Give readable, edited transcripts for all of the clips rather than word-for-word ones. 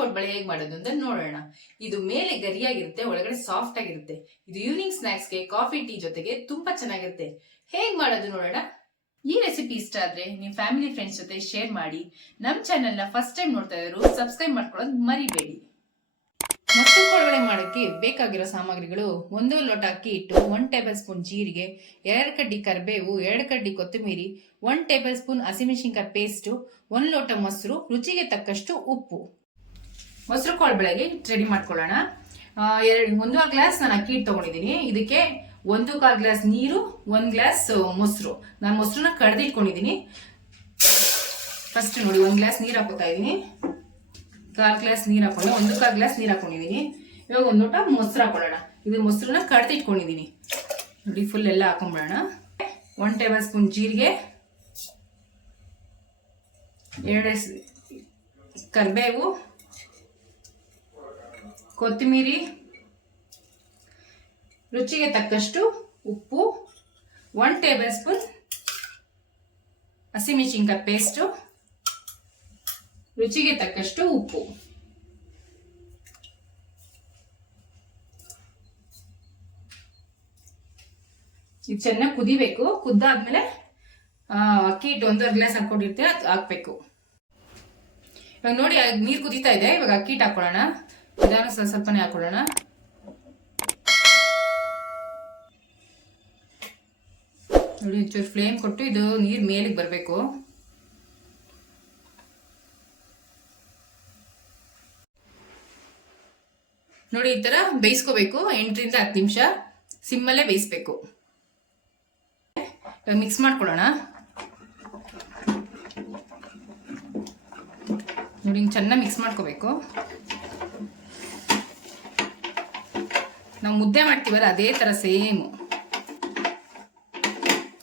ಕೋಡ್ಬಳೆ ಹೇಗೆ ಮಾಡೋದು ಅಂತ ನೋಡೋಣ. ಇದು ಮೇಲೆ ಗರಿಯಾಗಿರುತ್ತೆ, ಒಳಗಡೆ ಸಾಫ್ಟ್ ಆಗಿರುತ್ತೆ. ಇದು ಈವ್ನಿಂಗ್ ಸ್ನಾಕ್ಸ್ಗೆ ಕಾಫಿ ಟೀ ಜೊತೆಗೆ ತುಂಬಾ ಚೆನ್ನಾಗಿರುತ್ತೆ. ಹೇಗ್ ಮಾಡೋದು ನೋಡೋಣ. ಈ ರೆಸಿಪಿ ಇಷ್ಟ ಆದ್ರೆ ನಿಮ್ ಫ್ಯಾಮಿಲಿ ಫ್ರೆಂಡ್ಸ್ ಜೊತೆ ಶೇರ್ ಮಾಡಿ. ನಮ್ ಚಾನೆಲ್ ನ ಫಸ್ಟ್ ಟೈಮ್ ನೋಡ್ತಾ ಇದ್ರು ಸಬ್ಸ್ಕ್ರೈಬ್ ಮಾಡ್ಕೊಳ್ಳೋದು ಮರಿಬೇಡಿ. ಮೊಸರು ಕೋಡ್ಬಳೆ ಮಾಡೋಕ್ಕೆ ಬೇಕಾಗಿರೋ ಸಾಮಗ್ರಿಗಳು: 1 ಲೋಟ ಅಕ್ಕಿ ಹಿಟ್ಟು, 1 ಟೇಬಲ್ ಸ್ಪೂನ್ ಜೀರಿಗೆ, 2 ಕಡ್ಡಿ ಕರಿಬೇವು, 2 ಕಡ್ಡಿ ಕೊತ್ತಂಬರಿ, 1 ಟೇಬಲ್ ಸ್ಪೂನ್ ಹಸಿಮೆಣಸಿನಕಾಯಿ ಪೇಸ್ಟು, 1 ಲೋಟ ಮೊಸರು, ರುಚಿಗೆ ತಕ್ಕಷ್ಟು ಉಪ್ಪು. ಮೊಸರು ಕೋಡ್ಬಳೆಗೆ ರೆಡಿ ಮಾಡ್ಕೊಳ್ಳೋಣ. 1 ಗ್ಲಾಸ್ ನಾನು ಅಕ್ಕಿ ಹಿಟ್ಟು ತಗೊಂಡಿದ್ದೀನಿ. ಇದಕ್ಕೆ 1/4 ಗ್ಲಾಸ್ ನೀರು, 1 ಗ್ಲಾಸ್ ಮೊಸರು. ನಾನು ಮೊಸರನ್ನ ಕಡ್ದಿಟ್ಕೊಂಡಿದ್ದೀನಿ. ಫಸ್ಟ್ ನೋಡಿ, 1 ಗ್ಲಾಸ್ ನೀರು ಹಾಕೋತಾ ಇದ್ದೀನಿ. 1/4 ಗ್ಲಾಸ್ ನೀರು ಹಾಕೊಂಡು 1/4 ಗ್ಲಾಸ್ ನೀರು ಹಾಕೊಂಡಿದ್ದೀನಿ. ಇವಾಗ 1 ಲೋಟ ಮೊಸರು ಹಾಕೊಳ್ಳೋಣ. ಇದು ಮೊಸರನ್ನ ಕಡ್ದಿಟ್ಕೊಂಡಿದ್ದೀನಿ ನೋಡಿ. ಫುಲ್ ಎಲ್ಲ ಹಾಕೊಂಡ್ಬಿಡೋಣ. 1 ಟೇಬಲ್ ಸ್ಪೂನ್ ಜೀರಿಗೆ, 2 ಕರಿಬೇವು, ಕೊತ್ತಂಬರಿ, ರುಚಿಗೆ ತಕ್ಕಷ್ಟು ಉಪ್ಪು, 1 ಟೇಬಲ್ ಸ್ಪೂನ್ ಹಸಿಮೆಣಸಿನಕಾಯಿ ಪೇಸ್ಟು, ರುಚಿಗೆ ತಕ್ಕಷ್ಟು ಉಪ್ಪು. ಇದು ಚೆನ್ನಾಗಿ ಕುದಿಬೇಕು. ಕುದ್ದಾದ್ಮೇಲೆ ಅಕ್ಕಿ ಹಿಟ್ಟು 1/2 ಗ್ಲಾಸ್ ಹಾಕೊಂಡಿರ್ತೀವಿ, ಅದು ಹಾಕ್ಬೇಕು. ಇವಾಗ ನೋಡಿ, ನೀರು ಕುದೀತಾ ಇದೆ. ಇವಾಗ ಅಕ್ಕಿ ಹಿಟ್ಟು ಹಾಕೊಳ್ಳೋಣ. ನಿಧಾನ ಸ್ವಲ್ಪನೇ ಹಾಕೊಳ್ಳೋಣ. ನೋಡಿ, ಒಂಚೂರು ಫ್ಲೇಮ್ ಕೊಟ್ಟು ಇದು ನೀರು ಮೇಲಿಗೆ ಬರಬೇಕು. ನೋಡಿ, ಈ ತರ ಬೇಯಿಸ್ಕೋಬೇಕು. 8 ರಿಂದ 10 ನಿಮಿಷ ಸಿಮ್ಮಲ್ಲೇ ಬೇಯಿಸ್ಬೇಕು. ಮಿಕ್ಸ್ ಮಾಡ್ಕೊಳ್ಳೋಣ. ನೋಡಿ, ಚೆನ್ನಾಗಿ ಮಿಕ್ಸ್ ಮಾಡ್ಕೋಬೇಕು. ನಾವು ಮುದ್ದೆ ಮಾಡ್ತೀವಲ್ಲ ಅದೇ ತರ ಸೇಮ್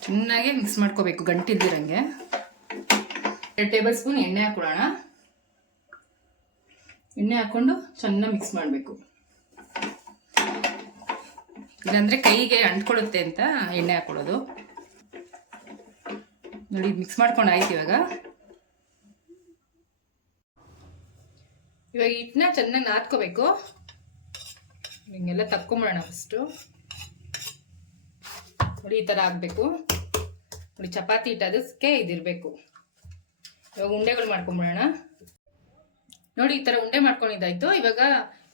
ಚೆನ್ನಾಗಿ ಮಿಕ್ಸ್ ಮಾಡ್ಕೋಬೇಕು, ಗಂಟಿದ್ದಿರಂಗೆ. 2 ಟೇಬಲ್ ಸ್ಪೂನ್ ಎಣ್ಣೆ ಹಾಕೊಳ್ಳೋಣ. ಎಣ್ಣೆ ಹಾಕೊಂಡು ಚೆನ್ನಾಗಿ ಮಿಕ್ಸ್ ಮಾಡಬೇಕು. ಇಲ್ಲಾಂದ್ರೆ ಕೈಗೆ ಅಂಟ್ಕೊಳ್ಳುತ್ತೆ ಅಂತ ಎಣ್ಣೆ ಹಾಕೊಳ್ಳೋದು. ನೋಡಿ, ಮಿಕ್ಸ್ ಮಾಡ್ಕೊಂಡು ಆಯ್ತು. ಇವಾಗ ಹಿಟ್ಟನ್ನ ಚೆನ್ನಾಗಿ ನಾದ್ಕೋಬೇಕು. ಹಿಂಗೆಲ್ಲ ತಕ್ಕೊಂಬಿಡೋಣ ಫಸ್ಟು. ನೋಡಿ, ಈ ಥರ ಆಗಬೇಕು. ನೋಡಿ, ಚಪಾತಿ ಹಿಟ್ಟು ಅದಕ್ಕೆ ಇದಿರಬೇಕು. ಇವಾಗ ಉಂಡೆಗಳು ಮಾಡ್ಕೊಂಬಿಡೋಣ. ನೋಡಿ, ಈ ಥರ ಉಂಡೆ ಮಾಡ್ಕೊಂಡಿದ್ದಾಯ್ತು. ಇವಾಗ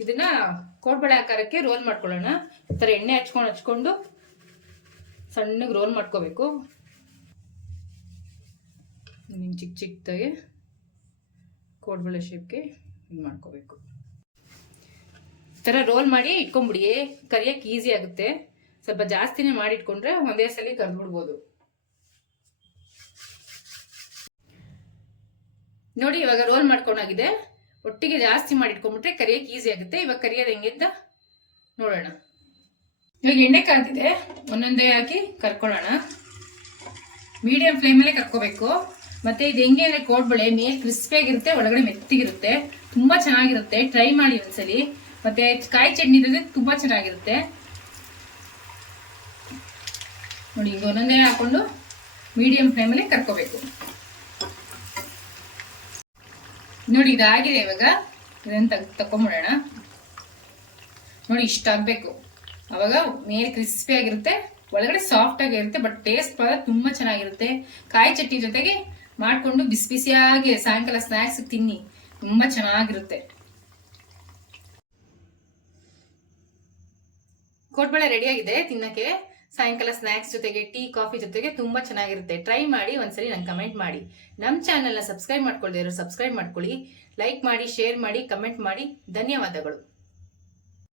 ಇದನ್ನ ಕೋಡ್ಬಳೆ ಆಕಾರಕ್ಕೆ ರೋಲ್ ಮಾಡ್ಕೊಳ್ಳೋಣ. ಈ ಥರ ಎಣ್ಣೆ ಹಚ್ಕೊಂಡು ಸಣ್ಣಗೆ ರೋಲ್ ಮಾಡ್ಕೋಬೇಕು. ಚಿಕ್ಕದಾಗಿ ಕೋಡ್ಬಳೆ ಶೇಪ್ಗೆ ಇದು ಮಾಡ್ಕೋಬೇಕು. ಈ ಥರ ರೋಲ್ ಮಾಡಿ ಇಟ್ಕೊಂಡ್ಬಿಡಿ. ಕರಿಯಕ್ಕೆ ಈಸಿ ಆಗುತ್ತೆ. ಸ್ವಲ್ಪ ಜಾಸ್ತಿನೇ ಮಾಡಿ ಇಟ್ಕೊಂಡ್ರೆ ಒಂದೇ ಸಲ ಕರ್ದ್ಬಿಡ್ಬೋದು. ನೋಡಿ, ಇವಾಗ ರೋಲ್ ಮಾಡ್ಕೊಂಡಾಗಿದೆ. ಒಟ್ಟಿಗೆ ಜಾಸ್ತಿ ಮಾಡಿ ಇಟ್ಕೊಂಡ್ಬಿಟ್ರೆ ಕರಿಯಕ್ಕೆ ಈಸಿ ಆಗುತ್ತೆ. ಇವಾಗ ಕರಿಯೋದು ಹೆಂಗೆ ಅಂತ ನೋಡೋಣ. ಇವಾಗ ಎಣ್ಣೆ ಕಾದಿದೆ, ಒಂದೊಂದೇ ಹಾಕಿ ಕರ್ಕೊಳ್ಳೋಣ. ಮೀಡಿಯಂ ಫ್ಲೇಮಲ್ಲೇ ಕರ್ಕೋಬೇಕು. ಮತ್ತೆ ಇದು ಹೆಂಗೆ ಅಂದರೆ ಕೋಡ್ಬಳೆ ಮೇಲೆ ಕ್ರಿಸ್ಪಿಯಾಗಿರುತ್ತೆ, ಒಳಗಡೆ ಮೆತ್ತಿಗಿರುತ್ತೆ. ತುಂಬಾ ಚೆನ್ನಾಗಿರುತ್ತೆ. ಟ್ರೈ ಮಾಡಿ ಒಂದ್ಸಲಿ. ಮತ್ತೆ ಕಾಯಿ ಚಟ್ನಿ ಇದ್ರೆ ತುಂಬಾ ಚೆನ್ನಾಗಿರುತ್ತೆ. ನೋಡಿ, ಈಗ ಒಂದೊಂದೇ ಹಾಕೊಂಡು ಮೀಡಿಯಂ ಫ್ಲೇಮಲ್ಲೇ ಕರ್ಕೋಬೇಕು. ನೋಡಿ, ಇದಾಗಿದೆ. ಇವಾಗ ಇದನ್ನು ತಕೊಂಬಿಡೋಣ. ನೋಡಿ, ಇಷ್ಟ ಆಗಬೇಕು. ಅವಾಗ ಮೇಲೆ ಕ್ರಿಸ್ಪಿ ಆಗಿರುತ್ತೆ, ಒಳಗಡೆ ಸಾಫ್ಟ್ ಆಗಿರುತ್ತೆ. ಬಟ್ ಟೇಸ್ಟ್ ತುಂಬಾ ಚೆನ್ನಾಗಿರುತ್ತೆ. ಕಾಯಿ ಚಟ್ನಿ ಜೊತೆಗೆ ಮಾಡಿಕೊಂಡು ಬಿಸಿ ಬಿಸಿಯಾಗಿ ಸಾಯಂಕಾಲ ಸ್ನ್ಯಾಕ್ಸ್ ತಿನ್ನಿ, ತುಂಬಾ ಚೆನ್ನಾಗಿರುತ್ತೆ. ಕೋಡ್ಬಳೆ ರೆಡಿಯಾಗಿದೆ ತಿನ್ನಕ್ಕೆ. ಸಾಯಂಕಾಲ ಸ್ನ್ಯಾಕ್ಸ್ ಜೊತೆಗೆ ಟೀ ಕಾಫಿ ಜೊತೆಗೆ ತುಂಬಾ ಚೆನ್ನಾಗಿರುತ್ತೆ. ಟ್ರೈ ಮಾಡಿ ಒಂದ್ಸಲಿ ನಂಗೆ ಕಮೆಂಟ್ ಮಾಡಿ. ನಮ್ಮ ಚಾನೆಲ್ನ ಸಬ್ಸ್ಕ್ರೈಬ್ ಮಾಡ್ಕೊಳ್ದೇ ಇರೋ ಸಬ್ಸ್ಕ್ರೈಬ್ ಮಾಡ್ಕೊಳ್ಳಿ. ಲೈಕ್ ಮಾಡಿ, ಶೇರ್ ಮಾಡಿ, ಕಮೆಂಟ್ ಮಾಡಿ. ಧನ್ಯವಾದಗಳು.